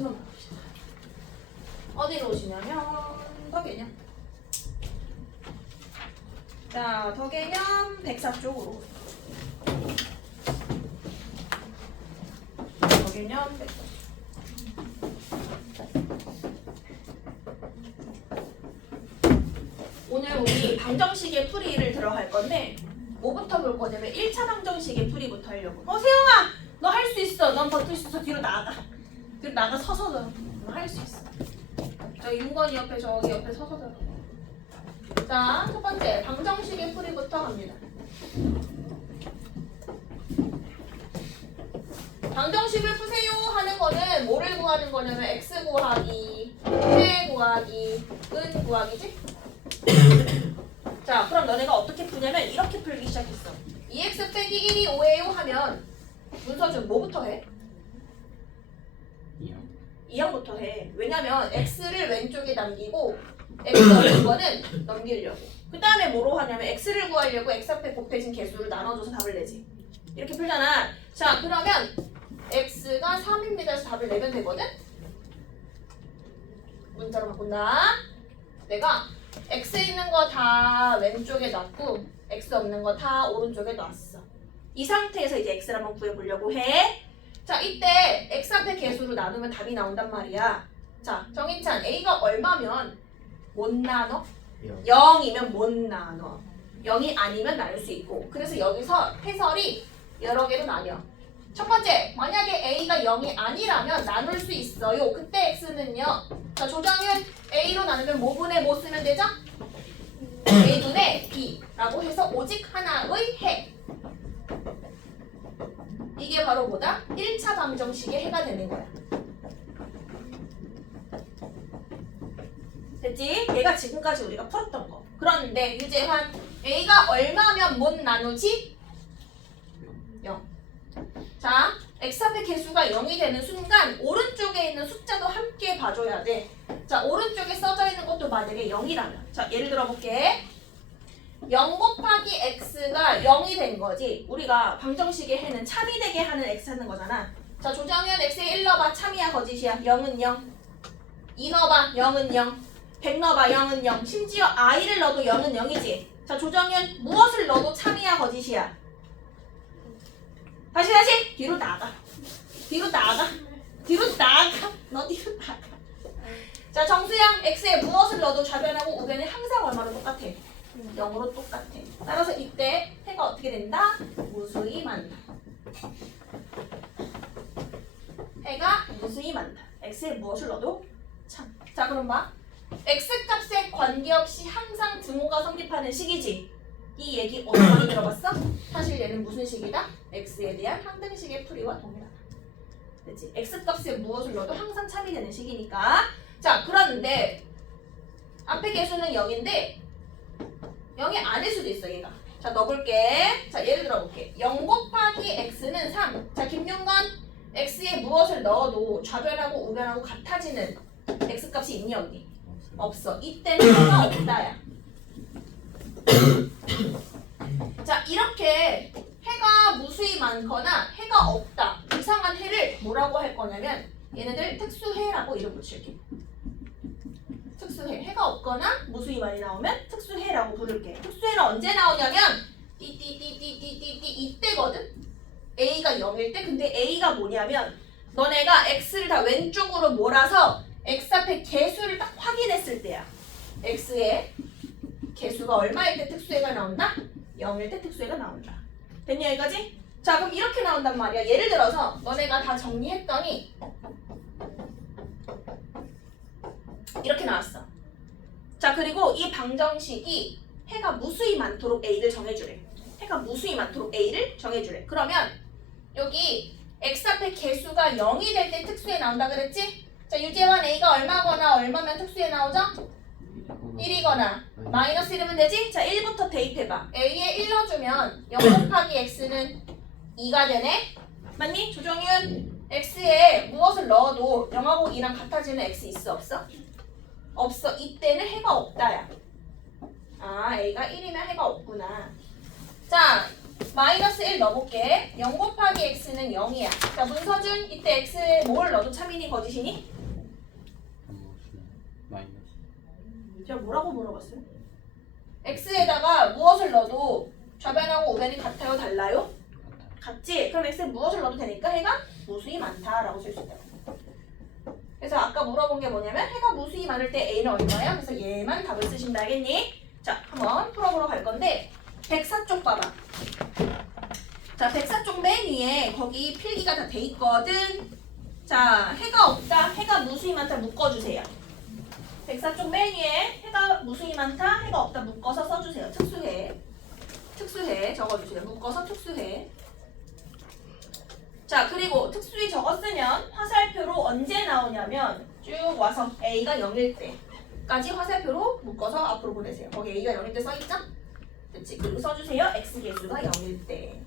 식으로 나갑시다. 어디로 오시냐면 더 개념. 자, 더 개념 104 쪽으로. 더 개념 104. 오늘 우리 방정식의 풀이를 들어갈 건데 뭐부터 볼 거냐면 1차 방정식의 풀이부터 하려고. 세영아! 너 할 수 있어. 넌 버틸 수 있어. 뒤로 나가. 뒤로 나가 서서 너 할 수 있어. 저 윤건이 옆에 저기 옆에 서서 들어. 자, 첫 번째 방정식의 풀이부터 합니다. 방정식을 푸세요 하는 거는 뭐를 구하는 거냐면 x 구하기, 회 구하기, 은 구하기지? 자, 그럼 너네가 어떻게 푸냐면 이렇게 풀기 시작했어. 2x 빼기 1이 5예요 하면 문서준 뭐부터 해? 2항부터 해. 왜냐면 x를 왼쪽에 남기고 x 넣는 거는 넘기려고. 그 다음에 뭐로 하냐면 x를 구하려고 x 앞에 곱해진 개수를 나눠줘서 답을 내지. 이렇게 풀잖아. 자, 그러면 x가 3입니다 해서 답을 내면 되거든? 문자로 바꾼다. 내가 x 있는 거 다 왼쪽에 놨고 x 없는 거 다 오른쪽에 놨어. 이 상태에서 이제 x를 한번 구해보려고 해. 자, 이때 x 앞에 개수로 나누면 답이 나온단 말이야. 자, 정인찬, a가 얼마면 못 나눠? 0이면 못 나눠. 0이 아니면 나눌 수 있고. 그래서 여기서 해설이 여러 개로 나뉘어. 첫 번째, 만약에 a가 0이 아니라면 나눌 수 있어요. 그때 x는요. 자, 조정은 a로 나누면 뭐분의 뭐 쓰면 되죠? a분의 b라고 해서 오직 하나의 해. 이게 바로 뭐다? 1차 방정식의 해가 되는 거야. 됐지? 얘가 지금까지 우리가 풀었던 거. 그런데 유재환, a가 얼마면 못 나누지? 0. 자, x 앞에 개수가 0이 되는 순간 오른쪽에 있는 숫자도 함께 봐줘야 돼. 자, 오른쪽에 써져 있는 것도 만약에 0이라면. 자, 예를 들어 볼게. 0 곱하기 x가 0이 된 거지. 우리가 방정식의 해는 참이 되게 하는 x 하는 거잖아. 자, 조정현 x에 1 넣어봐. 참이야 거짓이야? 0은 0. 2 넣어봐. 0은 0. 100 넣어봐. 0은 0. 심지어 i를 넣어도 0은 0이지. 자, 조정현 무엇을 넣어도 참이야 거짓이야? 다시 뒤로 나가. 뒤로 나가. 뒤로 나가. 너 뒤로 나가. 자, 정수양 x에 무엇을 넣어도 좌변하고 우변이 항상 얼마로 똑같아? 0으로 똑같아. 따라서 이때 해가 어떻게 된다? 무수히 많다. 해가 무수히 많다. x에 무엇을 넣어도 참. 자, 그럼 봐. x 값에 관계없이 항상 등호가 성립하는 식이지. 이 얘기 어디 많이 들어봤어? 사실 얘는 무슨 식이다? x에 대한 항등식의 풀이와 동일하다. 그치? x 값에 무엇을 넣어도 항상 참이 되는 식이니까. 자, 그런데 앞에 개수는 0인데 0이 아닐 수도 있어, 얘가. 자, 넣어볼게. 자, 예를 들어볼게. 0 곱하기 x는 3. 자, 김윤건, x에 무엇을 넣어도 좌변하고 우변하고 같아지는 x 값이 있니 없니? 없어. 이때는 해가 없다야. 자, 이렇게 해가 무수히 많거나 해가 없다. 이상한 해를 뭐라고 할 거냐면 얘네들 특수해라고 이름 붙일게. 특수해. 해가 없거나 무수히 많이 나오면 특수해라고 부를게. 특수해는 언제 나오냐면 띠띠띠띠띠띠띠 이때거든. a가 0일 때. 근데 a가 뭐냐면 너네가 x를 다 왼쪽으로 몰아서 x 앞에 개수를 딱 확인했을 때야. x의 개수가 얼마일 때 특수해가 나온다? 0일 때 특수해가 나온다. 됐냐 이거지? 자, 그럼 이렇게 나온단 말이야. 예를 들어서 너네가 다 정리했더니 이렇게 나왔어. 자, 그리고 이 방정식이 해가 무수히 많도록 a를 정해주래. 해가 무수히 많도록 a를 정해주래. 그러면 여기 x 앞에 개수가 0이 될 때 특수해 나온다 그랬지? 자, 유재환 a가 얼마거나 얼마면 특수해 나오죠? 1이거나 마이너스 1이면 되지? 자, 1부터 대입해봐. a에 1 넣어주면 0 곱하기 x는 2가 되네? 맞니? 조정윤, x에 무엇을 넣어도 0하고 2랑 같아지는 x 있어 없어? 없어. 이때는 해가 없다야. 아, a가 1이면 해가 없구나. 자, 마이너스 1 넣어볼게. 0 곱하기 x는 0이야. 자, 문서준 이때 x에 뭘 넣어도 참이니 거짓이니? 마이너스. 제가 뭐라고 물어봤어요? x에다가 무엇을 넣어도 좌변하고 우변이 같아요? 달라요? 같지? 그럼 x에 무엇을 넣어도 되니까 해가 무수히 많다라고 쓸 수 있다. 그래서 아까 물어본 게 뭐냐면 해가 무수히 많을 때 a는 얼마야? 그래서 얘만 답을 쓰신다 알겠니? 자, 한번 풀어보러 갈 건데 104쪽 봐봐. 자, 104쪽 맨 위에 거기 필기가 다 돼 있거든. 자, 해가 없다. 해가 무수히 많다 묶어주세요. 104쪽 맨 위에 해가 무수히 많다. 해가 없다 묶어서 써주세요. 특수해. 특수해 적어주세요. 묶어서 특수해. 자, 그리고 특수히 적었으면 화살표로 언제 나오냐면 쭉 와서 a가 0일 때까지 화살표로 묶어서 앞으로 보내세요. 거기 a가 0일 때 써있죠? 그렇지. 그리고 써주세요. x계수가 0일 때.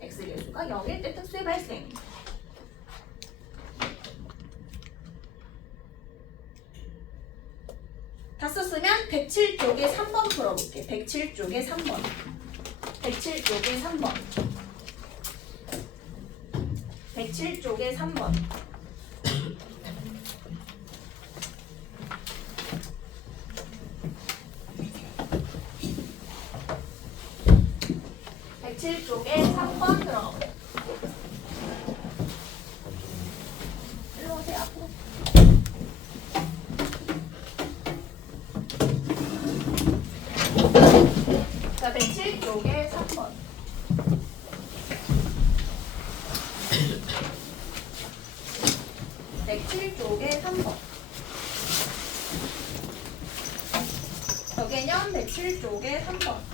x계수가 0일 때 특수의 발생. 다 썼으면 107쪽에 3번 풀어볼게. 107쪽에 3번. 107쪽에 3번. 107쪽에 3번. 쪽에 3번 들어가. 일로 오세요. 앞으로. 자, 107쪽에 3번. 107쪽에 3번. 저개념 107쪽에 3번.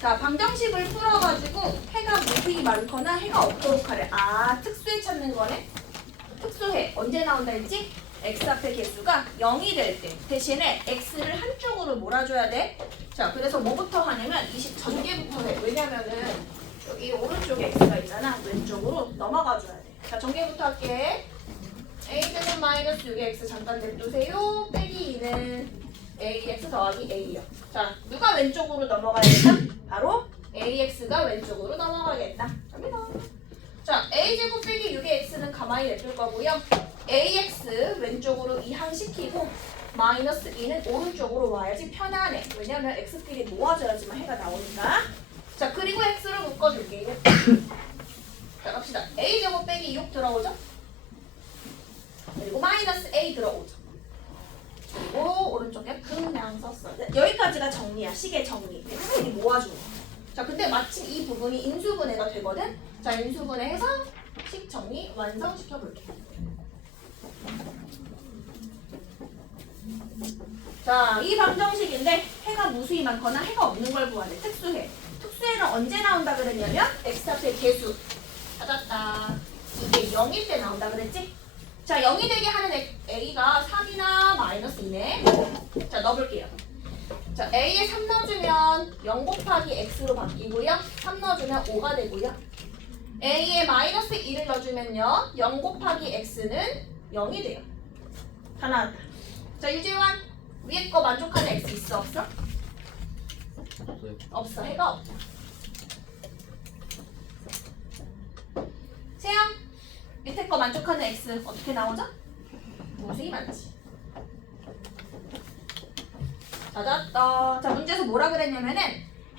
자, 방정식을 풀어가지고 해가 무수히 많거나 해가 없도록 하래. 아, 특수해 찾는 거네. 특수해. 언제 나온다 했지? x 앞에 개수가 0이 될 때 대신에 x를 한쪽으로 몰아줘야 돼. 자, 그래서 뭐부터 하냐면 20 전개부터 해. 왜냐면은 여기 오른쪽에 x가 있잖아. 왼쪽으로 넘어가줘야 돼. 자, 전개부터 할게. a제곱 마이너스 6x 잠깐 냅두세요. 빼기 2는 ax 더하기 a요. 자, 누가 왼쪽으로 넘어가야겠다? 바로 ax가 왼쪽으로 넘어가겠다. 갑니다. 자, a제곱 빼기 6의 x는 가만히 냅둘 거고요. ax 왼쪽으로 이항시키고 마이너스 2는 오른쪽으로 와야지 편하네. 왜냐면 x끼리 모아줘야지만 해가 나오니까. 자, 그리고 x를 묶어줄게. 자, 갑시다. a제곱 빼기 6 들어오죠? 그리고 마이너스 a 들어오죠. 그리고 오른쪽에 그냥 썼어요. 여기까지가 정리야. 식의 정리. x끼리 모아주는 거. 자, 근데 마침 이 부분이 인수분해가 되거든. 자, 인수분해해서 식 정리 완성시켜 볼게요. 자, 이 방정식인데 해가 무수히 많거나 해가 없는 걸 구하래. 특수해. 특수해는 언제 나온다 그랬냐면 x 앞에 개수 찾았다. 이게 0일 때 나온다 그랬지? 자, 0이 되게 하는 a가 3이나 마이너스 2네. 자, 넣어볼게요. 자, a에 3 넣어주면 0 곱하기 x로 바뀌고요. 3 넣어주면 5가 되고요. a에 마이너스 2를 넣어주면요. 0 곱하기 x는 0이 돼요. 다 나왔다. 자, 유재환 위에 거 만족하는 x 있어 없어? 없어요. 없어. 해가 없다. 세영 밑에 거 만족하는 x 어떻게 나오죠? 무수히 많지. 찾았다. 자, 문제에서 뭐라 그랬냐면은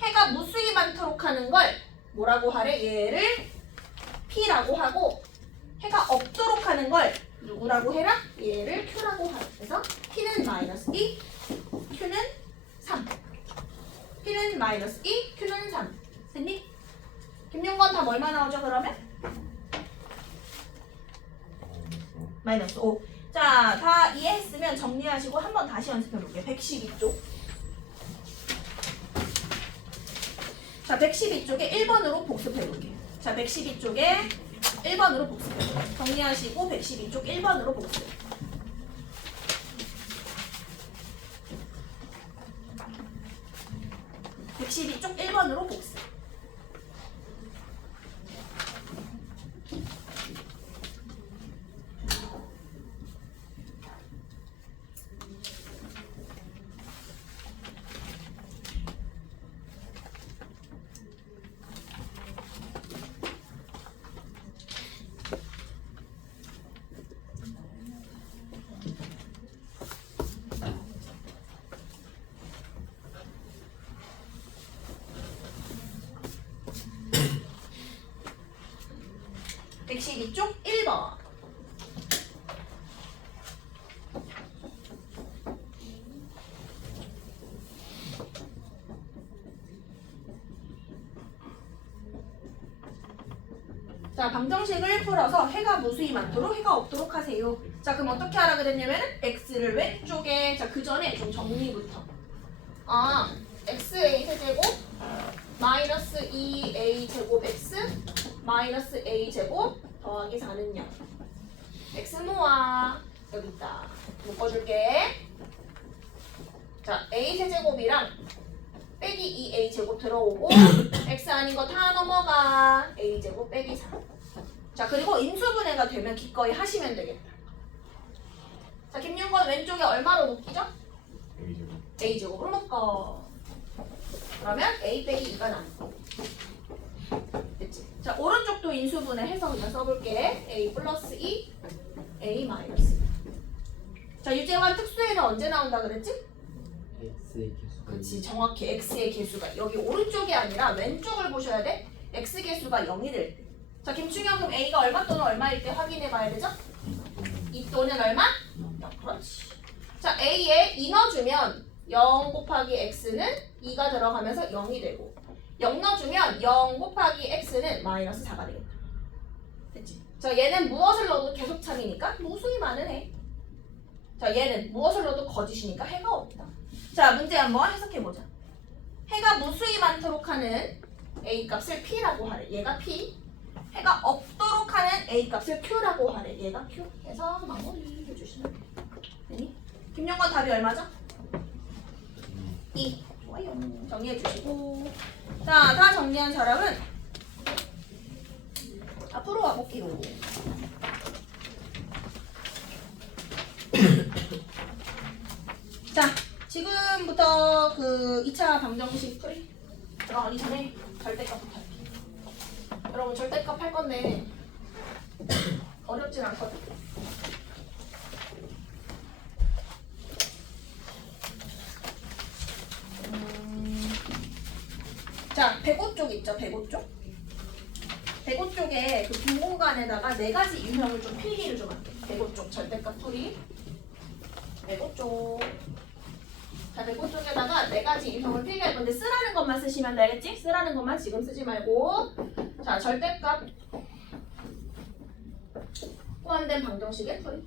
해가 무수히 많도록 하는 걸 뭐라고 하래? 얘를 P라고 하고 해가 없도록 하는 걸 누구라고 해라? 얘를 Q라고 하라. 그래서 P는 마이너스 2, Q는 3. P는 마이너스 2, Q는 3. 됐니? 김용건 답 얼마 나오죠 그러면? 마이너스 5. 자, 다 이해했으면 정리하시고 한번 다시 연습해볼게요. 112쪽. 자, 112쪽에 1번으로 복습해볼게요. 자, 112쪽에 1번으로 복습해볼게요. 정리하시고 112쪽 1번으로 복습. (112쪽) 1번으로 복습. 122쪽 1번. 자, 방정식을 풀어서 해가 무수히 많도록 해가 없도록 하세요. 자, 그럼 어떻게 하라 그랬냐면 x를 왼쪽에, 자, 그 전에 좀 정리부터. xa 세제곱 마이너스 2a 제곱 x 마이너스 a 제곱 더하기 4는요. x 모아 여기 있다. 묶어줄게. 자, a 세제곱이랑 빼기 2a 제곱 들어오고 x 아닌 거 다 넘어가. a 제곱 빼기 4. 자, 그리고 인수분해가 되면 기꺼이 하시면 되겠다. 자, 김윤건 왼쪽에 얼마로 묶이죠? a 제곱으로 묶어. 그러면 a 빼기 2가 남고. 됐지? 자, 오른쪽도 인수분해 해서 그냥 써볼게. a 플러스 2, a 마이너스 2. 자, 유재환 특수에는 언제 나온다 그랬지? X의 개수. 그렇지, 정확히 x의 개수가 여기 오른쪽이 아니라 왼쪽을 보셔야 돼. x 개수가 0이 될 때. 자, 김충현 그럼 a가 얼마 또는 얼마일 때 확인해 봐야 되죠? 2 또는 얼마? 0. 그렇지. 자, a에 2 넣어주면 0 곱하기 x는 2가 들어가면서 0이 되고 0 넣어주면 0 곱하기 x는 마이너스 4가 되겠다. 됐지? 자, 얘는 무엇을 넣어도 계속 참이니까 무수히 많은 해. 자, 얘는 무엇을 넣어도 거짓이니까 해가 없다. 자, 문제 한번 해석해보자. 해가 무수히 많도록 하는 a 값을 p라고 하래. 얘가 p. 해가 없도록 하는 a 값을 q라고 하래. 얘가 q. 해서 마무리 해주시면 돼. 되니? 김영건 답이 얼마죠? 2. 좋아요. 정리해주시고. 자, 다 정리한 사람은 앞으로 와볼게요. 자, 지금부터 그 2차 방정식 풀이 들어가기 전에 절대값부터 할게요. 여러분 절대값 할 건데 어렵진 않거든. 자, 105쪽 있죠? 105쪽. 105쪽에 그 빈 공간에다가 4가지 유형을 좀 필기를 좀 할게요. 105쪽 절대값 풀이. 105쪽. 자, 105쪽에다가 4가지 유형을 필기할 건데 쓰라는 것만 쓰시면 되겠지? 쓰라는 것만 지금 쓰지 말고. 자, 절대값 포함된 방정식의 풀이.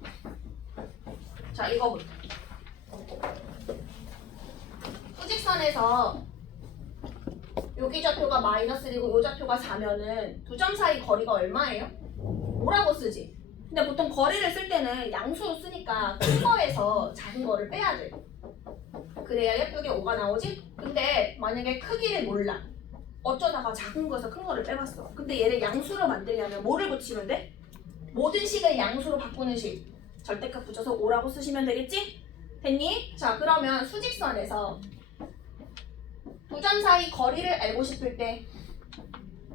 자, 이거부터. 수직선에서 여기 좌표가 마이너스이고 요 좌표가 4면은 두 점 사이 거리가 얼마예요? 5라고 쓰지. 근데 보통 거리를 쓸 때는 양수로 쓰니까 큰 거에서 작은 거를 빼야 돼. 그래야 예쁘게 5가 나오지? 근데 만약에 크기를 몰라. 어쩌다가 작은 거에서 큰 거를 빼봤어. 근데 얘를 양수로 만들려면 뭐를 붙이면 돼? 모든 식을 양수로 바꾸는 식. 절대값 붙여서 5라고 쓰시면 되겠지? 됐니? 자, 그러면 수직선에서 두 점 사이 거리를 알고 싶을 때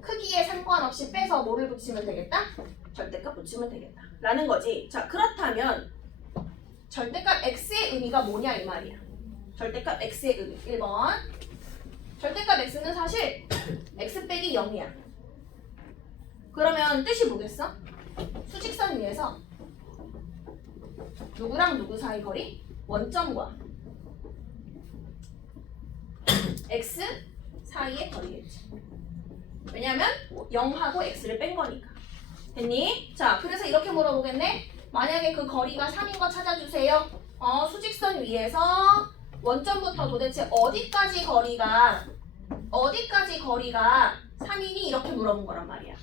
크기에 상관없이 빼서 뭐를 붙이면 되겠다? 절대값 붙이면 되겠다. 라는 거지. 자, 그렇다면 절대값 x의 의미가 뭐냐 이 말이야. 절대값 x의 의미 1번. 절대값 x는 사실 x 빼기 0이야. 그러면 뜻이 뭐겠어? 수직선 위에서 누구랑 누구 사이 거리? 원점과 x 사이의 거리겠지. 왜냐면 0하고 x를 뺀 거니까. 됐니? 자, 그래서 이렇게 물어보겠네. 만약에 그 거리가 3인 거 찾아주세요. 수직선 위에서 원점부터 도대체 어디까지 거리가 3이니? 이렇게 물어본 거란 말이야.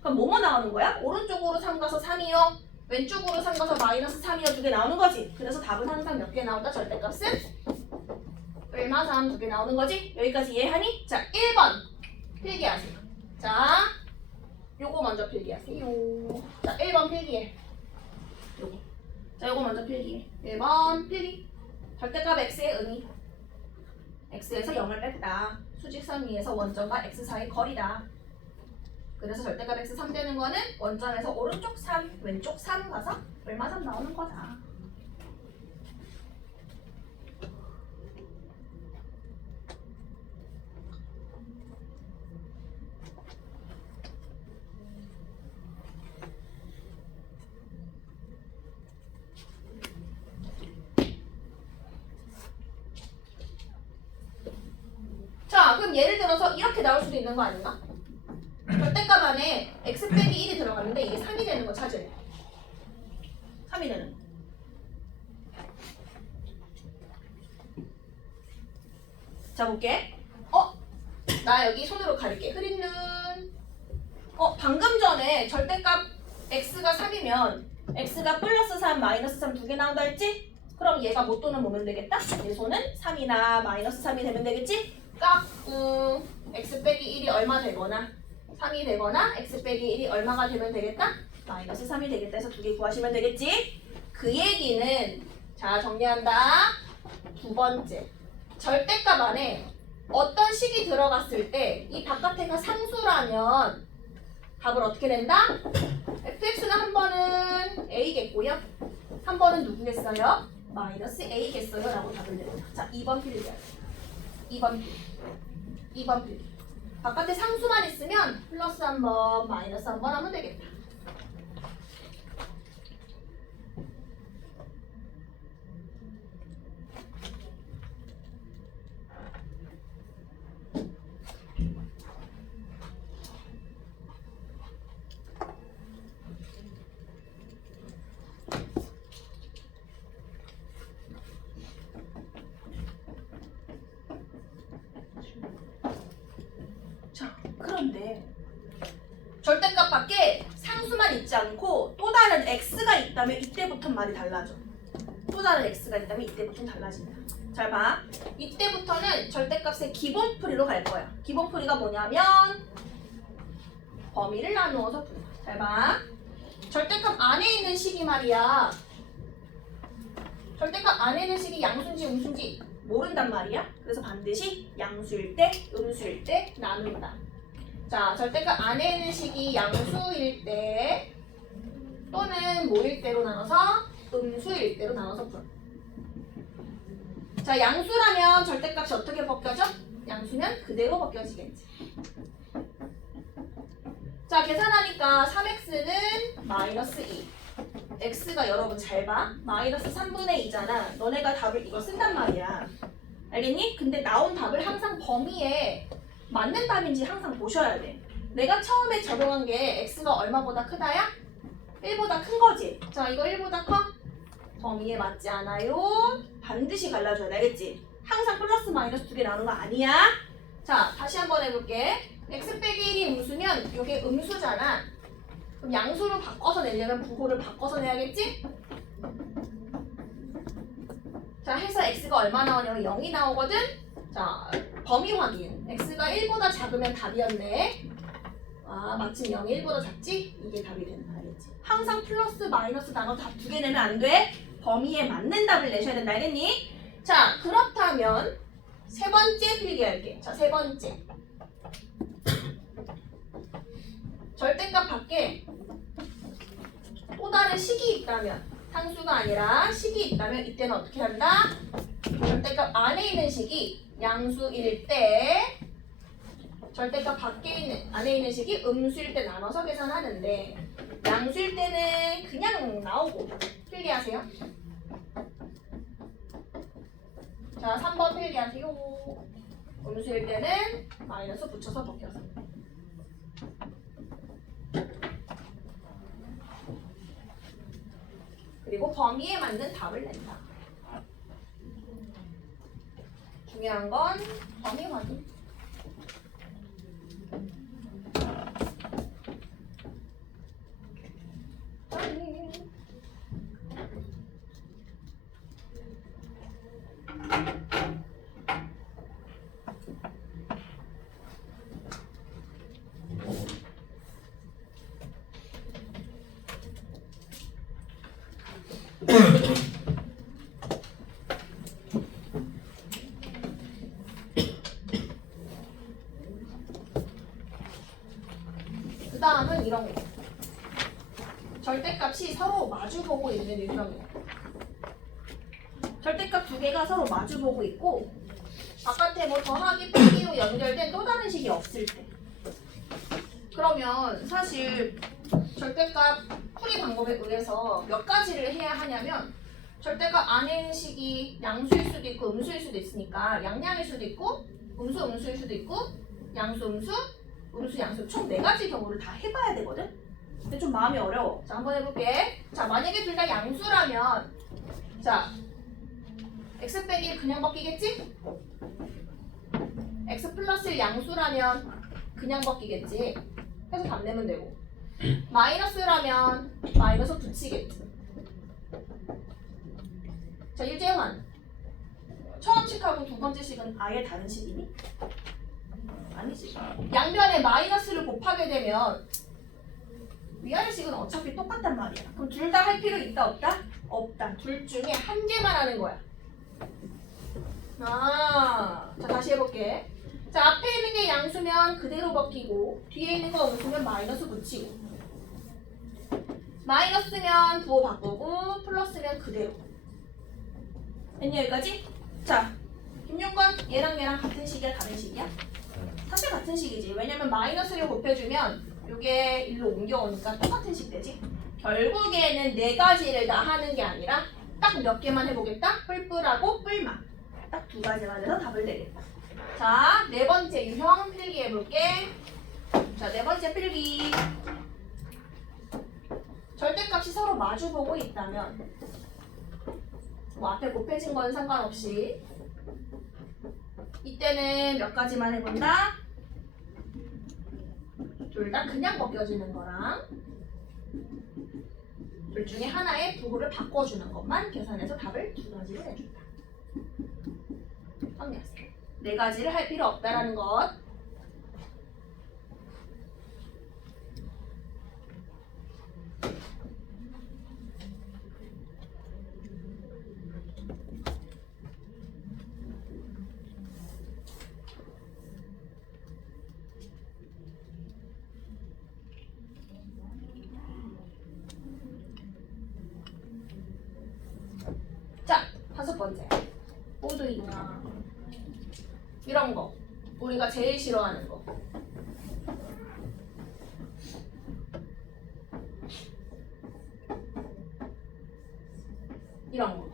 그럼 뭐뭐 나오는 거야? 오른쪽으로 3 가서 3이요. 왼쪽으로 3 가서 마이너스 3이요. 2개 나오는 거지. 그래서 답은 항상 몇 개 나온다? 절대값은? 얼마 3 2개 나오는 거지? 여기까지 이해하니? 자, 1번 필기하세요. 자, 요거 먼저 필기하세요. 자, 1번 필기해. 요거. 자, 요거 먼저 필기해. 1번 필기. 절대값 x의 의미. x에서 0을 뺐다. 수직선 위에서 원점과 x 사이 거리다. 그래서 절대값 x 3 되는 거는 원점에서 오른쪽 3, 왼쪽 3 가서 얼마 3 나오는 거다. 그럼 예를 들어서 이렇게 나올 수도 있는 거 아닌가? 절대값 안에 x 빼기 1이 들어갔는데 이게 3이 되는 거 찾을래. 3이 되는 거. 자 볼게. 나 여기 손으로 가릴게. 흐린 눈. 방금 전에 절대값 x가 3이면 x가 플러스 3, 마이너스 3 두 개 나온다 했지? 그럼 얘가 못 도는 뭐면 되겠다? 내 손은 3이나 마이너스 3이 되면 되겠지? 까꿍. x 빼기 1이 얼마 되거나 3이 되거나 x 빼기 1이 얼마가 되면 되겠다? 마이너스 3이 되겠다 해서 두 개 구하시면 되겠지? 그 얘기는 자 정리한다. 두 번째. 절대값 안에 어떤 식이 들어갔을 때 이 바깥에가 상수라면 답을 어떻게 낸다? fx는 한 번은 a겠고요. 한 번은 누구겠어요? 마이너스 a겠어요 라고 답을 냅니다. 자 2번 필기야. 2번 필기. 바깥에 상수만 있으면 플러스 한 번, 마이너스 한 번 하면 되겠다. 자, 그런데 절대값 밖에 상수만 있지 않고 또 다른 x가 있다면 이때부터 말이 달라져. 또 다른 x가 있다면 이때부터는 달라진다. 잘 봐. 이때부터는 절대값의 기본풀이로 갈 거야. 기본풀이가 뭐냐면 범위를 나누어서 푼다. 잘 봐. 절대값 안에 있는 식이 말이야. 절대값 안에 있는 식이 양수인지 음수인지 모른단 말이야. 그래서 반드시 양수일 때, 음수일 때 나눈다. 자, 절대값 안에 있는 식이 양수일 때 또는 뭐일 때로 나눠서 음수일 때로 나눠서 풀어. 자, 양수라면 절대값이 어떻게 벗겨져? 양수면 그대로 벗겨지겠지. 자, 계산하니까 3x는 마이너스 2. x가 여러분 잘 봐. 마이너스 3분의 2잖아. 너네가 답을 이거 쓴단 말이야. 알겠니? 근데 나온 답을 항상 범위에 맞는 답인지 항상 보셔야 돼. 내가 처음에 적용한 게 x가 얼마보다 크다야? 1보다 큰 거지. 자, 이거 1보다 커? 범위에 맞지 않아요. 반드시 갈라줘야 돼. 알겠지? 항상 플러스 마이너스 두 개 나오는 거 아니야. 자, 다시 한번 해볼게. x 빼기 1이 음수면 이게 음수잖아. 그럼 양수로 바꿔서 내려면 부호를 바꿔서 내야겠지? 자, 해서 x가 얼마 나오냐면 0이 나오거든? 자, 범위 확인. x가 1보다 작으면 답이었네. 아, 마침 0이 1보다 작지? 이게 답이 된다. 알겠지? 항상 플러스 마이너스 단어 답 두 개 내면 안 돼. 범위에 맞는 답을 내셔야 된다. 알겠니? 자, 그렇다면 세 번째 필기할게. 자, 세 번째. 절대값 밖에 또 다른 식이 있다면, 상수가 아니라 식이 있다면 이때는 어떻게 한다? 절대값 안에 있는 식이 양수일 때, 절대값 밖에 있는 안에 있는 식이 음수일 때 나눠서 계산하는데, 양수일 때는 그냥 나오고 필기하세요. 자, 3번 필기하세요. 음수일 때는 마이너스 붙여서 벗겨서. 그리고 범위에 맞는 답을 낸다. 중요한 건 범위 확인. 그 다음은 이런 거. 절대값이 서로 마주보고 있는 유형이에요. 절대값 두 개가 서로 마주보고 있고 바깥에 뭐 더하기 빼기로 연결된 또 다른 식이 없을 때. 그러면 사실 절대값 풀이 방법에 의해서 몇 가지를 해야 하냐면 절대값 안에 있는 식이 양수일 수도 있고 음수일 수도 있으니까 양량일 수도 있고 음수, 음수일 수도 있고 양수, 음수, 음수, 양수 총 4가지 경우를 다 해봐야 되거든? 근데 좀 마음이 어려워. 자, 한번 해볼게. 자, 만약에 둘 다 양수라면 자, x 빼기 1 그냥 벗기겠지? x 플러스 1 양수라면 그냥 벗기겠지? 해서 답 내면 되고 마이너스라면 마이너스 붙이겠지. 자, 유재환 처음 식하고 두 번째 식은 아예 다른 식이니? 아니지. 양변에 마이너스를 곱하게 되면 위아래 식은 어차피 똑같단 말이야. 그럼 둘 다 할 필요 있다 없다? 없다. 둘 중에 한 개만 하는 거야. 자 다시 해볼게. 자, 앞에 있는 게 양수면 그대로 벗기고 뒤에 있는 거 음수면 마이너스 붙이고 마이너스면 부호 바꾸고 플러스면 그대로. 됐니 여기까지? 자, 김용건 얘랑 얘랑 같은 식이야 다른 식이야? 사실 같은 식이지. 왜냐면 마이너스를 곱해주면 이게 일로 옮겨오니까 똑같은 식 되지. 결국에는 4가지를 다 하는 게 아니라 딱 몇 개만 해보겠다. 뿔뿔하고 뿔만 딱 2가지만 해서 답을 내겠다. 자, 4번째 유형 필기 해볼게. 자, 4번째 필기. 절대값이 서로 마주보고 있다면 뭐 앞에 곱해진 건 상관없이 이때는 몇 가지만 해본다. 둘 다 그냥 벗겨지는 거랑 둘 중에 하나의 부호를 바꿔주는 것만 계산해서 답을 2가지로 내준다. 정리하세요. 4가지를 할 필요 없다라는 것. 자, 5번째. 오도이나 이런 거. 우리가 제일 싫어하는 거. 이런 거.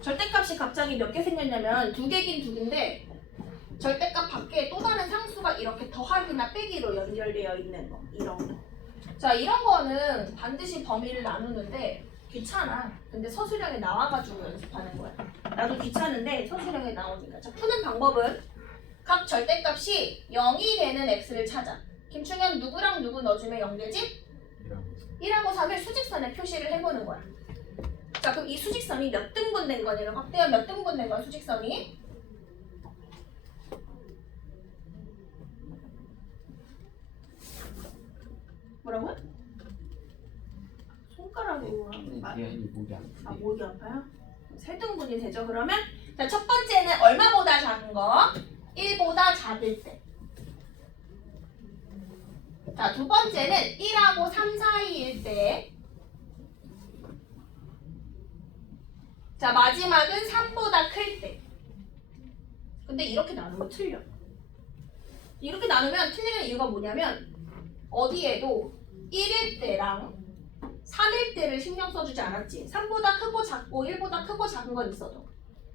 절대값이 갑자기 몇 개 생겼냐면 2개긴 2개인데 절대값 밖에 또 다른 상수가 이렇게 더하기나 빼기로 연결되어 있는 거. 이런 거. 자, 이런 거는 반드시 범위를 나누는데 귀찮아. 근데 서술형에 나와가지고 연습하는 거야. 나도 귀찮은데 서술형에 나오니까. 자, 푸는 방법은 각 절대값이 0이 되는 x를 찾아. 김충현 누구랑 누구 넣어주면 0 되지? 1하고 3을 수직선에 표시를 해보는 거야. 자, 그럼 이 수직선이 몇 등분 된 거냐면 확대하면 몇 등분 된 거야 수직선이? 뭐라고요? 손가락으로 하는 말. 이 목이 안 아, 돼. 목이 아파요? 3등분이 되죠. 그러면 자, 첫 번째는 얼마보다 작은 거? 1보다 작을 때. 자, 두 번째는 1하고 3 사이일 때. 자, 마지막은 3보다 클 때. 근데 이렇게 나누면 틀려. 이렇게 나누면 틀리는 이유가 뭐냐면 어디에도 1일 때랑 3일 때를 신경 써주지 않았지. 3보다 크고 작고 1보다 크고 작은 건 있어도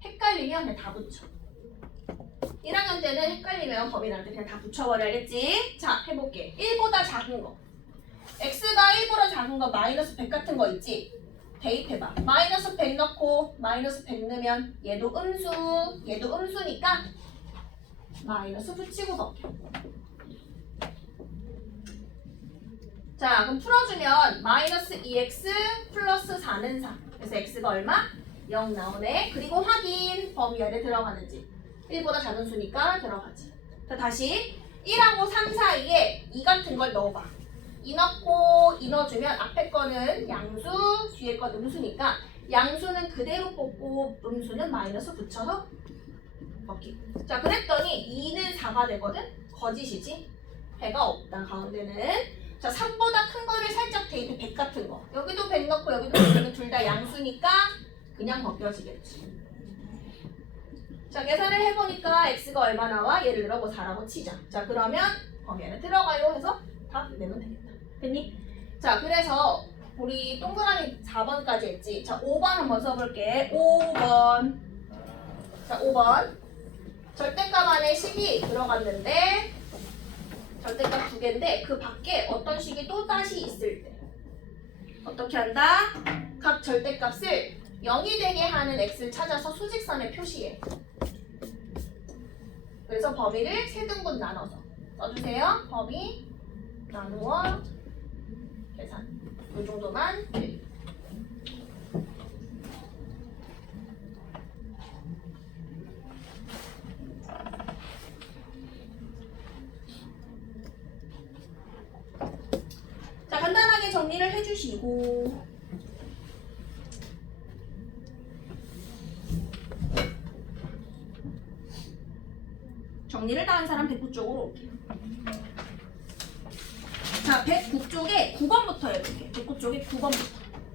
헷갈리면 그냥 다 붙여. 1학년 때는 헷갈리면 범위 나한테 그냥 다 붙여버려야겠지. 자, 해볼게. 1보다 작은 거. x가 1보다 작은 거 마이너스 100 같은 거 있지? 대입해봐. 마이너스 100 넣고 마이너스 100 넣으면 얘도 음수, 얘도 음수니까 마이너스 붙이고 벗겨. 자, 그럼 풀어주면 마이너스 2x 플러스 4는 4. 그래서 x가 얼마? 0 나오네. 그리고 확인 범위 안에 들어가는지. 1보다 작은 수니까 들어가지. 자, 다시 1하고 3 사이에 2 같은 걸 넣어봐. 2 넣고 2 넣어주면 앞에 거는 양수, 뒤에 건 음수니까 양수는 그대로 뽑고 음수는 마이너스 붙여서 벗기고. 자, 그랬더니 2는 4가 되거든? 거짓이지? 배가 없다, 가운데는. 자, 3보다 큰 거를 살짝 대입해. 100 같은 거. 여기도 100 넣고 여기도 100 넣으면 둘 다 양수니까 그냥 벗겨지겠지. 자, 계산을 해보니까 x가 얼마 나와? 예를 들어 뭐 4라고 치자. 자, 그러면 범위 안에 들어가요 해서 답 내면 되겠다. 됐니? 자, 그래서 우리 동그라미 4번까지 했지. 자, 5번 한번 써볼게. 5번. 자, 5번. 절대값 안에 식이 들어갔는데 절대값 두 개인데 그 밖에 어떤 식이 또 다시 있을 때 어떻게 한다? 각 절대값을 0이 되게 하는 x를 찾아서 수직선에 표시해. 그래서 범위를 세 등분 나눠서 써주세요. 범위 나누어 계산. 이 정도만 돼. 자, 간단하게 정리를 해주시고 정리를 다 한 사람 109 쪽으로 올게요. 자, 109 쪽에 9번부터 해볼게요. 109 쪽에 9번부터.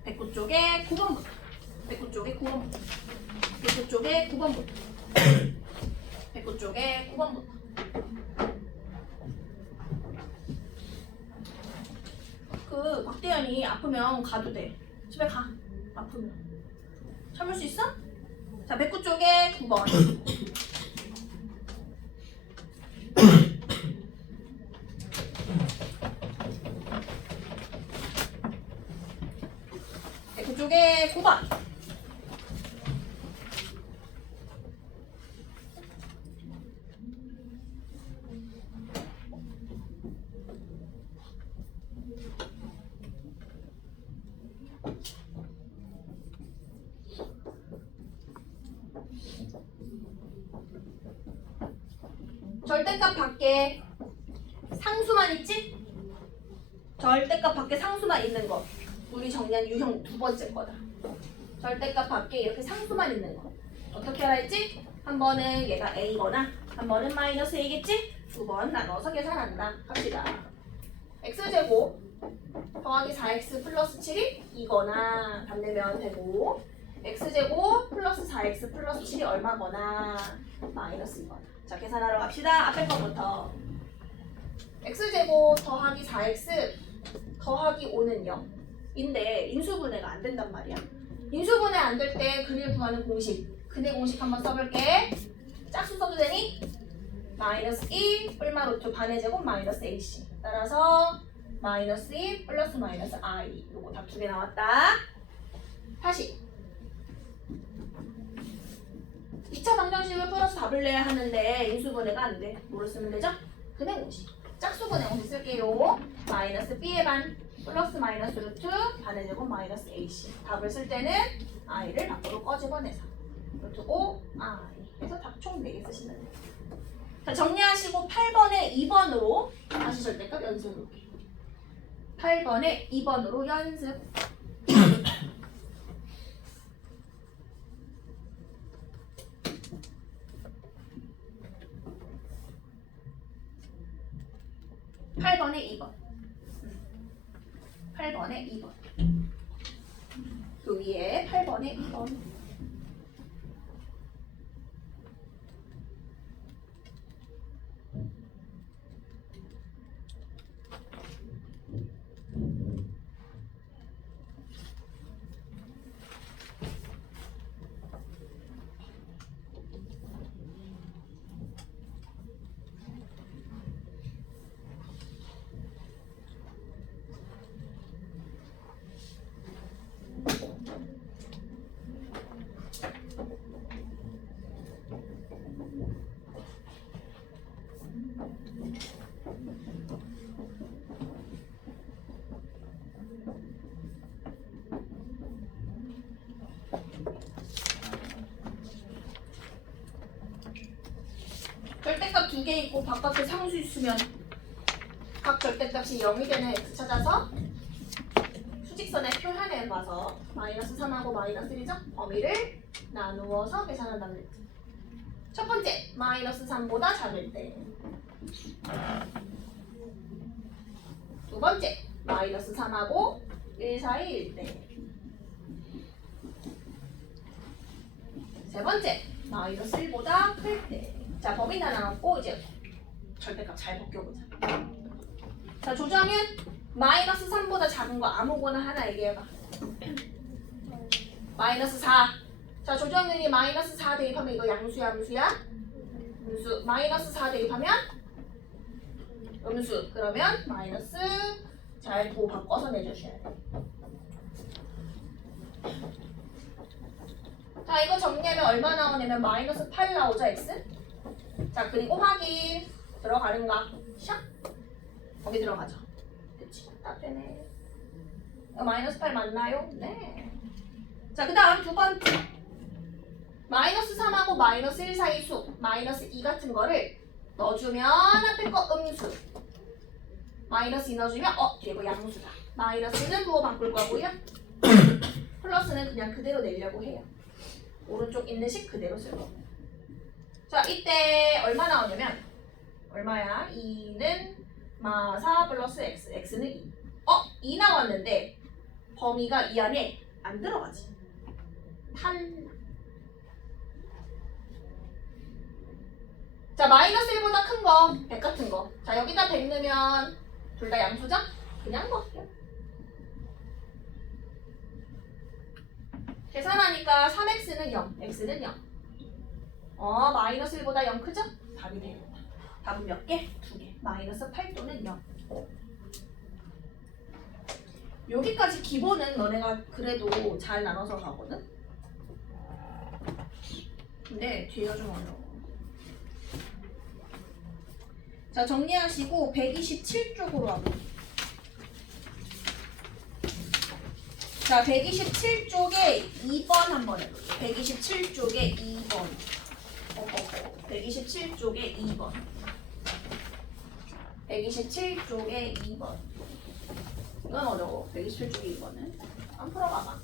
109 쪽에 9번부터. 109 쪽에 9번부터. 109 쪽에 9번부터. 109 쪽에 9번부터. 그 박대현이 아프면 가도 돼. 집에 가. 아프면. 참을 수 있어? 자, 109 쪽에 9번. 그쪽에 9번. 절대값 밖에 상수만 있지? 절대값 밖에 상수만 있는 거. 우리 정리한 유형 두 번째 거다. 절대값 밖에 이렇게 상수만 있는 거. 어떻게 알아 했지? 한 번은 얘가 a거나 한 번은 마이너스 a겠지? 두 번 나눠서 계산한다. 갑시다. x제곱 더하기 4x 플러스 7이 이거나 답 내면 되고 x제곱 플러스 4x 플러스 7이 얼마거나 마이너스 이거나. 자, 계산하러 갑시다. 앞에 거부터. x제곱 더하기 4x 더하기 5는 0. 인데 인수분해가 안 된단 말이야. 인수분해 안 될 때 근일 구하는 공식. 근의 공식 한번 써볼게. 짝수 써도 되니? 마이너스 2 뿔마 루트 반의 제곱 마이너스 ac. 따라서 마이너스 2 플러스 마이너스 i. 요거 답 두 개 나왔다. 다시 2차 방정식을 풀어서 답을 내야 하는데 인수분해가 안 돼. 뭐를 쓰면 되죠? 근의 공식. 짝수분해 공식 쓸게요. 마이너스 b의 반 플러스 마이너스 루트 반의 제곱 마이너스 ac. 답을 쓸 때는 i를 밖으로 꺼집어내서 루트 5 i 해서 답 총 4개 쓰시면 돼요. 자, 정리하시고 8번에 2번으로 다시 절대값 연습 볼게요. 8번에 2번으로 연습. (8번에 2번) 8번에 2번. 그 위에 8번에 2번. 절대값 두 개 있고 바깥에 상수 있으면 각 절대값이 0이 되는 x 찾아서 수직선에 표현해 봐서 마이너스 3하고 마이너스 1이죠? 범위를 나누어서 계산한다는 거죠. 첫 번째, 마이너스 3보다 작을 때. 두 번째, 마이너스 3하고 1 사이일 때. 세 번째, 마이너스 1보다 클 때. 자, 범위 나눠놓고 이제 절대값 잘 벗겨보자. 자, 조정은 마이너스 3보다 작은 거 아무거나 하나 얘기해봐. 마이너스 4. 자, 조정윤이 마이너스 4 대입하면 이거 양수야, 함수야? 음수 마이너스 4 대입하면 음수 그러면 마이너스 잘 도 바꿔서 내주셔야 돼요. 자 이거 정리하면 얼마 나오냐면 마이너스 8 나오죠 x? 자 그리고 확인 들어가는가? 샥 거기 들어가죠. 그치 딱 되네. 마이너스 8 맞나요? 네. 자 그 다음 두 번째 마이너스 3하고 마이너스 1 사이 수 마이너스 2 같은 거를 넣어주면 앞에 거 음수 마이너스 2 넣어주면 뒤에 거 양수다. 마이너스는 부호 바꿀 거고요. 플러스는 그냥 그대로 내려고 해요. 오른쪽 있는 식 그대로 쓸 거고. 자 이때 얼마 나오냐면 얼마야? 2는 마4 플러스 x x는 2 2 나왔는데 범위가 이 안에 안 들어가지. 자 마이너스 1보다 큰 거 100 같은 거. 자 여기다 100 넣으면 둘 다 양수죠? 그냥 넣을게요. 계산하니까 3x는 0, x는 0. 마이너스 1보다 0 크죠? 답이 되겠다. 답은 몇 개? 2개. 마이너스 8 또는 0. 여기까지 기본은 너네가 그래도 잘 나눠서 가거든? 근데 뒤가 좀 어려워. 자 정리하시고 127쪽으로 하고. 자 127쪽에 2번 한번 해볼게요. 127쪽에 2번. 127쪽에 2번. 127쪽에 2번. 이건 어려워. 127쪽에 2번은. 한번 풀어봐봐.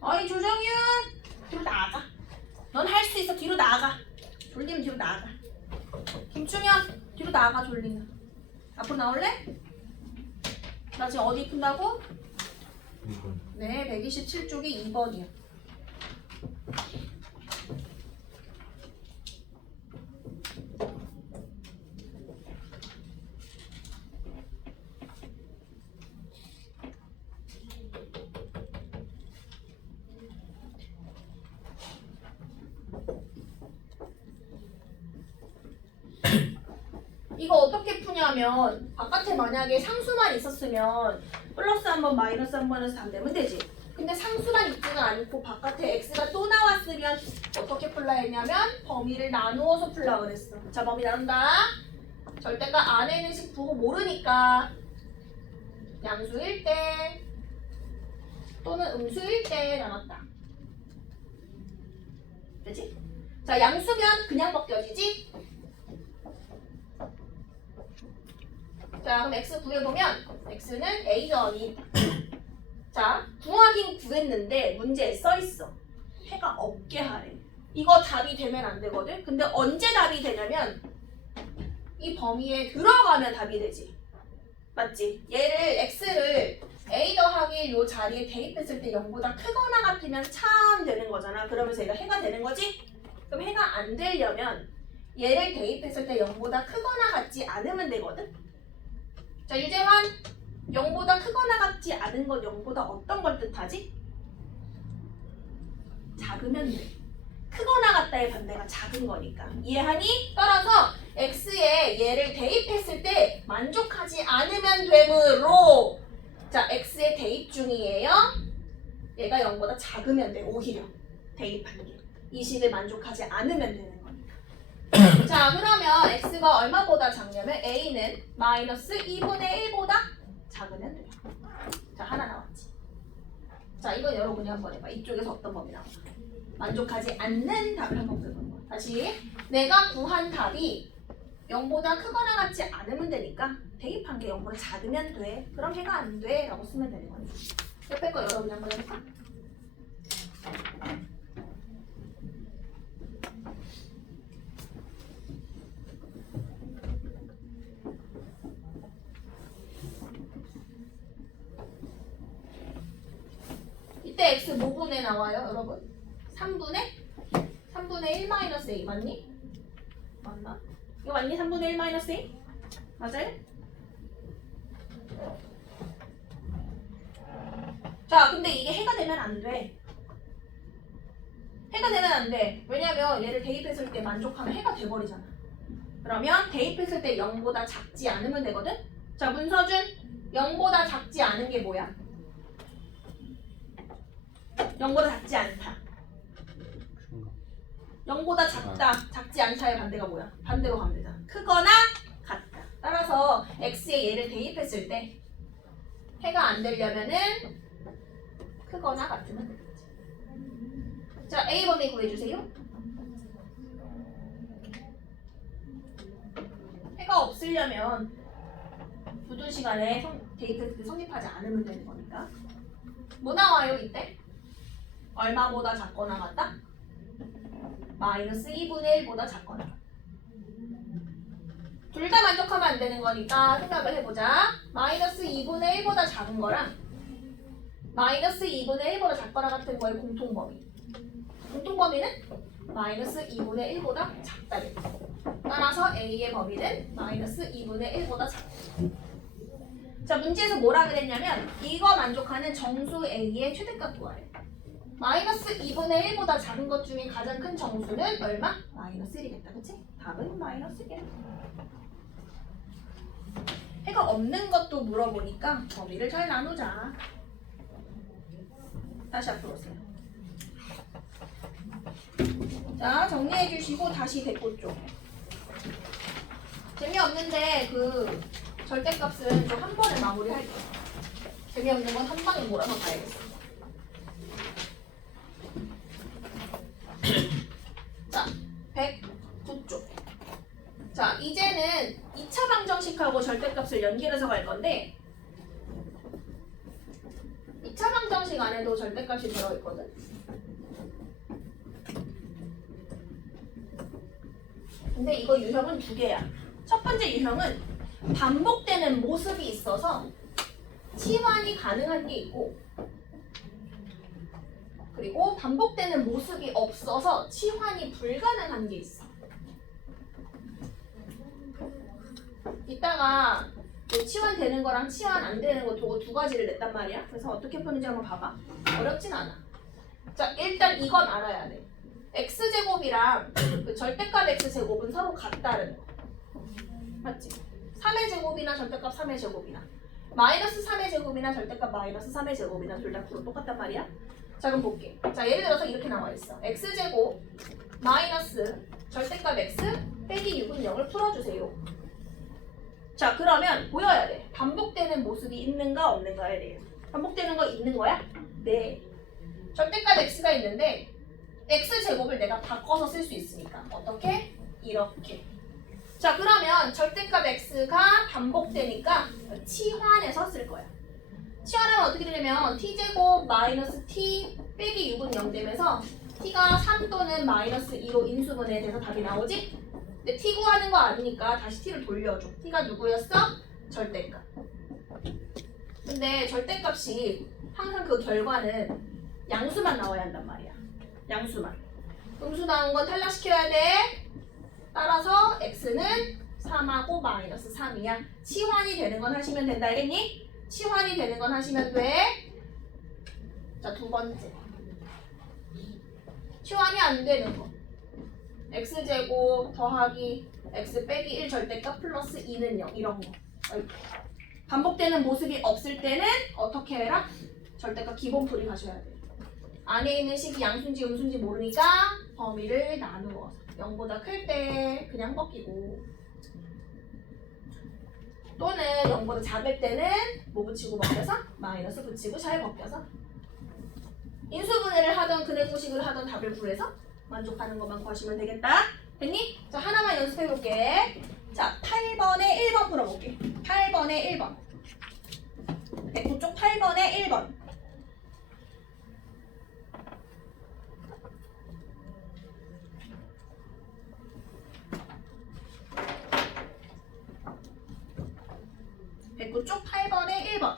어이 조정윤 뒤로 나가. 넌 할 수 있어. 뒤로 나가. 졸리면 뒤로 나가. 김충현 뒤로 나가. 졸리면 앞으로 나올래? 나 지금 어디 푼다고? 2번. 네 127쪽이 2번이야. 이거 어떻게 푸냐면 바깥에 만약에 상수만 있었으면 플러스 한 번 마이너스 한 번에서 답내면 되지. 근데 상수만 있지는 않고 바깥에 x가 또 나왔으면 어떻게 풀라 했냐면 범위를 나누어서 풀라 그랬어. 자 범위 나눈다. 절대가 안에 있는 식 보고 모르니까 양수일 때 또는 음수일 때 나눴다. 되지? 자 양수면 그냥 벗겨지지? 자 그럼 x 구해보면 x는 a 더하기 자 구하긴 구했는데 문제에 써있어. 해가 없게 하래. 이거 답이 되면 안 되거든. 근데 언제 답이 되냐면 이 범위에 들어가면 답이 되지. 맞지? 얘를 x를 a 더하기 요 자리에 대입했을 때 0보다 크거나 같으면 참 되는 거잖아. 그러면서 얘가 해가 되는 거지? 그럼 해가 안 되려면 얘를 대입했을 때 0보다 크거나 같지 않으면 되거든. 자 유재환 0보다 크거나 같지 않은 건 0보다 어떤 걸 뜻하지? 작으면 돼. 크거나 같다의 반대가 작은 거니까. 이해하니? 따라서 x에 얘를 대입했을 때 만족하지 않으면 되므로 자 x의 대입 중이에요. 얘가 0보다 작으면 돼. 오히려 대입하는 게. 이 식을 만족하지 않으면 되는 거니까. 자 그러면 x가 얼마보다 작냐면 a는 마이너스 2분의 1보다 작으면 돼요. 자 하나 나왔지. 자 이건 여러분이 한번 해봐. 이쪽에서 어떤 범위 나오나. 만족하지 않는 답을 한번 보는 거야. 다시 내가 구한 답이 0보다 크거나 같지 않으면 되니까 대입한 게 0보다 작으면 돼. 그럼 해가 안 돼 라고 쓰면 되는 거지. 옆에 거 여러분이 한번 해볼까? 이때 x 뭐분의 나와요 여러분? 3분의 1 마이너스 a 맞니? 맞나? 이거 맞니? 3분의 1 마이너스 a? 맞아요? 자 근데 이게 해가 되면 안 돼. 해가 되면 안 돼. 왜냐면 얘를 대입했을 때 만족하면 해가 돼버리잖아. 그러면 대입했을 때 0보다 작지 않으면 되거든? 자 문서준 0보다 작지 않은 게 뭐야? 0보다 작지 않다. 중간. 0보다 작다, 작지 않다의 반대가 뭐야? 반대로 가면 되잖아. 크거나 같다. 따라서 x에 얘를 대입했을 때 해가 안 되려면은 크거나 같으면 되겠지. 자, A 범위 구해주세요. 해가 없으려면 부분 시간에 대입했을 때 성립하지 않으면 되는 거니까. 뭐 나와요 이때? 얼마보다 작거나 같다? 마이너스 2분의 1보다 작거나 같다. 둘 다 만족하면 안 되는 거니까 생각을 해보자. 마이너스 2분의 1보다 작은 거랑 마이너스 2분의 1보다 작거나 같은 거의 공통범위. 공통범위는 마이너스 2분의 1보다 작다겠다. 따라서 A의 범위는 마이너스 2분의 1보다 작다. 자, 문제에서 뭐라 그랬냐면 이거 만족하는 정수 A의 최대값 구하래. 마이너스 2분의 1보다 작은 것 중에 가장 큰 정수는 얼마? 마이너스 1이겠다. 그치? 답은 마이너스 1. 해가 없는 것도 물어보니까 범위를 잘 나누자. 다시 앞으로 오세요. 자, 정리해 주시고 다시 109쪽. 재미없는데 그 절대값은 좀 한 번에 마무리할게요. 재미없는 건 한 방에 몰아서 가야겠어. 자, 109쪽. 자, 이제는 2차 방정식하고 절대값을 연결해서 갈 건데 2차 방정식 안에도 절대값이 들어있거든. 근데 이거 유형은 두 개야. 첫 번째 유형은 반복되는 모습이 있어서 치환이 가능한 게 있고, 그리고 반복되는 모습이 없어서 치환이 불가능한 게 있어. 이따가 그 치환되는 거랑 치환 안 되는 거 두고 두 가지를 냈단 말이야. 그래서 어떻게 푸는지 한번 봐봐. 어렵진 않아. 자, 일단 이건 알아야 돼. x제곱이랑 그 절대값 x제곱은 서로 같다는 거. 맞지? 3의 제곱이나 절대값 3의 제곱이나 마이너스 3의 제곱이나 절대값 마이너스 3의 제곱이나 둘 다 구로 똑같단 말이야. 자, 그럼 볼게. 자, 예를 들어서 이렇게 나와 있어. x제곱 마이너스 절대값 x 빼기 6은 0을 풀어주세요. 자, 그러면 보여야 돼. 반복되는 모습이 있는가 없는가에 대해서. 반복되는 거 있는 거야? 네. 절대값 x가 있는데 x제곱을 내가 바꿔서 쓸 수 있으니까 어떻게? 이렇게. 자, 그러면 절대값 x가 반복되니까 치환해서 쓸 거야. 치환하면 어떻게 되냐면 t제곱 마이너스 t 빼기 6은 0 되면서 t가 3 또는 마이너스 2로 인수분해 돼서 답이 나오지? 근데 t 구하는 거 아니니까 다시 t를 돌려줘. t가 누구였어? 절대값. 근데 절대값이 항상 그 결과는 양수만 나와야 한단 말이야. 양수만. 음수 나온 건 탈락시켜야 돼. 따라서 x는 3하고 마이너스 3이야. 치환이 되는 건 하시면 된다. 알겠니? 치환이 되는 건 하시면 돼. 자, 두 번째. 치환이 안 되는 거. x제곱 더하기 x 빼기 1 절대값 플러스 2는 0. 이런 거. 반복되는 모습이 없을 때는 어떻게 해라? 절대값 기본풀이 가셔야 돼. 안에 있는 식이 양수인지 음수인지 모르니까 범위를 나누어서 0보다 클 때 그냥 벗기고, 또는 0보다 작을 때는 뭐 붙이고 벗겨서 마이너스 붙이고 잘 벗겨서 인수분해를 하던 근해공식을 하던 답을 구해서 만족하는 것만 구하시면 되겠다. 됐니? 자, 하나만 연습해볼게. 자, 8번에 1번 풀어볼게. 8번에 1번. 109쪽 8번에 1번. 쪽 8번에 1번.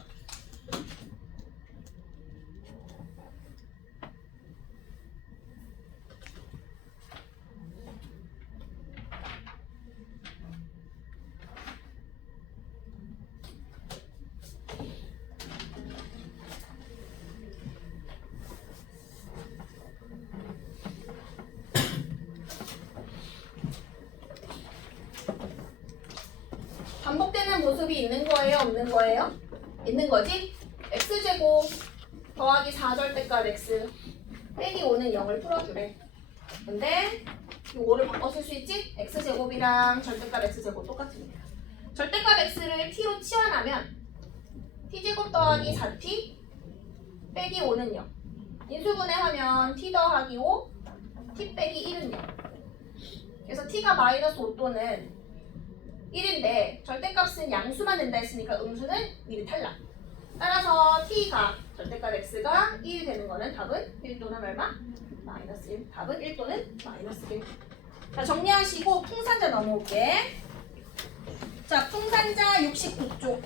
급이 있는 거예요? 없는 거예요? 있는 거지? x제곱 더하기 4절대값 x 빼기 5는 0을 풀어주래. 근데 이 5를 바꿔 쓸 수 있지? x제곱이랑 절대값 x제곱 똑같으니까. 절대값 x를 t로 치환하면 t제곱 더하기 4t 빼기 5는 0. 인수분해하면 t 더하기 5, t 빼기 1은 0. 그래서 t가 마이너스 5 또는 1인데 절대값은 양수만 된다 했으니까 음수는 미리 탈락. 따라서 t가 절대값 x가 1이 되는 거는 답은 1 또는 얼마? 마이너스 1. 답은 1 또는 마이너스 1. 자, 정리하시고 풍산자 넘어올게. 자, 풍산자 69쪽.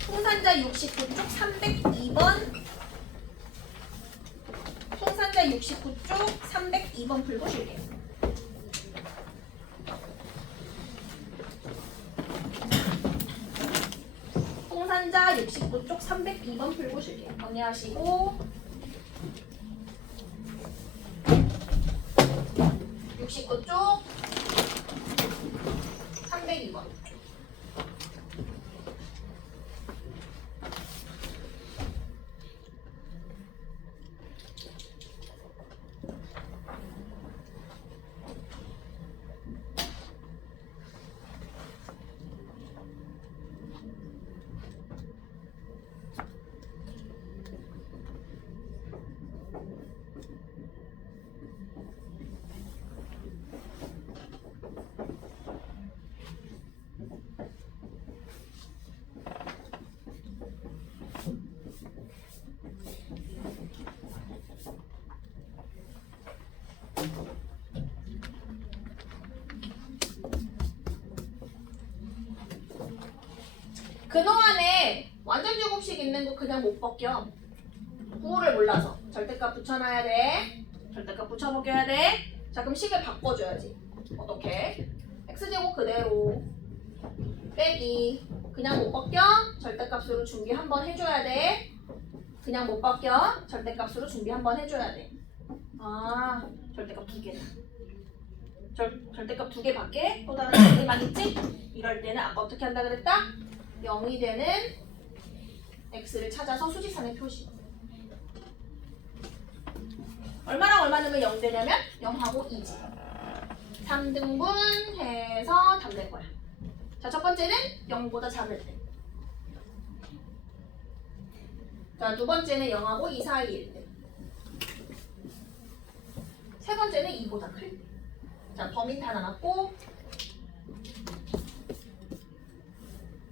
풍산자 69쪽 302번. 풍산자 69쪽 302번 풀고 쉴게요. 풍산자 69쪽 302번 풀고 쉴게요. 정리하시고 69쪽 302번. 그동안에 완전 제곱식 있는 거 그냥 못 벗겨. 구호를 몰라서 절대값 붙여놔야 돼. 절대값 붙여먹여야 돼. 자, 그럼 식을 바꿔줘야지. 어떻게? x제곱 그대로 빼기 그냥 못 벗겨. 절대값으로 준비 한번 해줘야 돼. 그냥 못 벗겨. 절대값으로 준비 한번 해줘야 돼. 아, 절대값 두 개다. 절대값 두 개밖에 또 다른 절대만 있지? 이럴 때는 아까 어떻게 한다 그랬다? 0이 되는 x를 찾아서 수직선에 표시. 얼마랑 얼마 넣으면 0 되냐면 0하고 2지. 3등분 해서 답 낼 거야. 자, 첫 번째는 0보다 작을 때. 자, 두 번째는 0하고 2 사이일 때. 세 번째는 2보다 클 때. 자, 범위 다 나눴고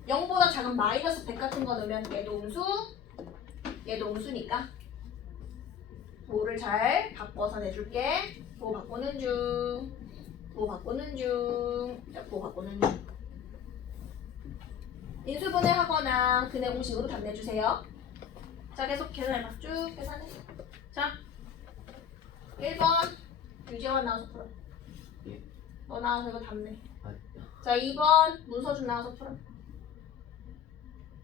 0보다 작은 마이너스 100 같은 거 넣으면 얘도 음수, 얘도 음수니까 부호를 잘 바꿔서 내줄게. 부호 바꾸는 중, 부호 바꾸는 중, 자, 부호 바꾸는 중. 인수분해 하거나 근해 공식으로 답 내주세요. 자, 계속 계산해봐. 쭉 계산해. 자, 1번 유재환 나와서 풀어. 예. 너 나와서 이거 답 내. 아, 자, 2번 문서준 나와서 풀어.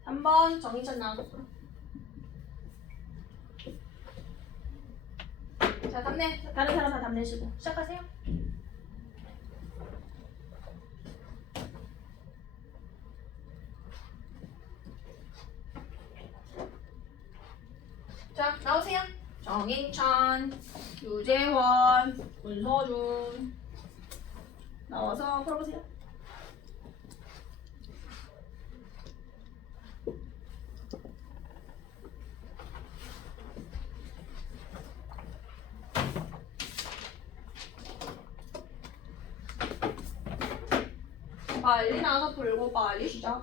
3번 정희찬 나와서 풀어. 자, 답 내. 다른 사람 다 답 내시고 시작하세요. 자, 나오세요. 정인찬, 유재원, 문서준 나와서 풀어보세요. 빨리 나와서 풀고 빨리 쉬자.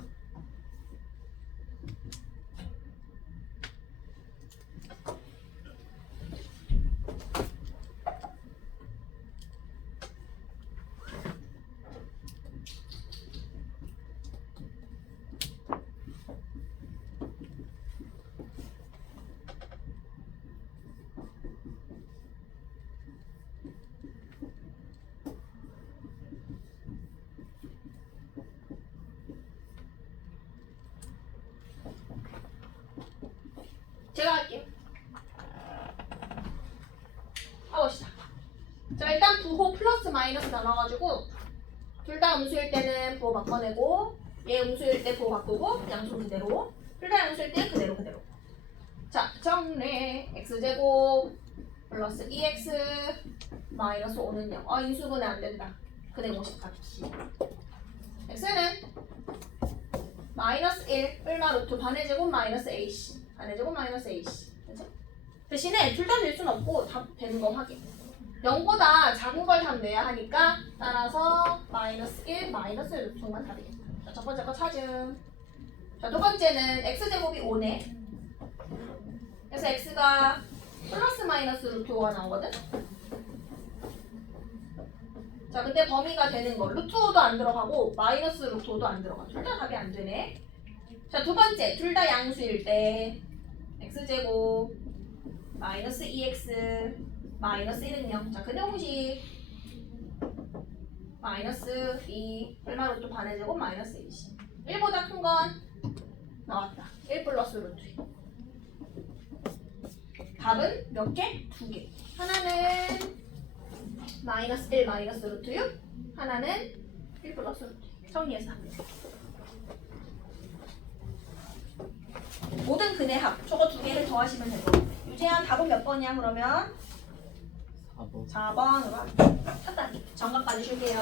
제가 할게요. 해봅시다. 자, 일단 부호 플러스 마이너스 나눠가지고 둘 다 음수일 때는 부호 바꿔내고 얘 음수일 때 보 바꾸고 양수 그대로. 둘 다 양수일 때 그대로. 자, 정리. x제곱 플러스 2x 마이너스 5는 0. 인수분해 안 된다. 그대 50 값이. x는 마이너스 1 얼마 루트 반의 제곱 마이너스 ac. 반의 제곱 마이너스 ac. 그죠? 대신에 둘 다 될 수는 없고 다 되는 거 확인. 0보다 작은 걸 답 내야 하니까 따라서 마이너스 1 마이너스 루트만 답이겠다. 자, 첫 번째 거 찾음. 자, 두 번째는 x제곱이 5네. 그래서 x가 플러스 마이너스 루트 5가 나오거든? 자, 근데 범위가 되는 거 루트 5도 안 들어가고 마이너스 루트 5도 안 들어가. 둘 다 답이 안 되네. 자, 두 번째 둘 다 양수일 때 x제곱 마이너스 2x 마이너스 1은 0. 자, 근데 공식 마이너스 2 얼마 루트 반의 제곱 마이너스 20. 1보다 큰 건 나왔다. 1 플러스 루트 2. 답은 몇 개? 2개. 하나는 마이너스 1 마이너스 루트 6, 하나는 1 플러스 루트 2. 정리해서 합니다. 모든 근의 합, 저거 두 개를 더하시면 되고. 유재한 답은 몇 번이야 그러면? 4번. 4번으로 합니다. 정각까지 줄게요.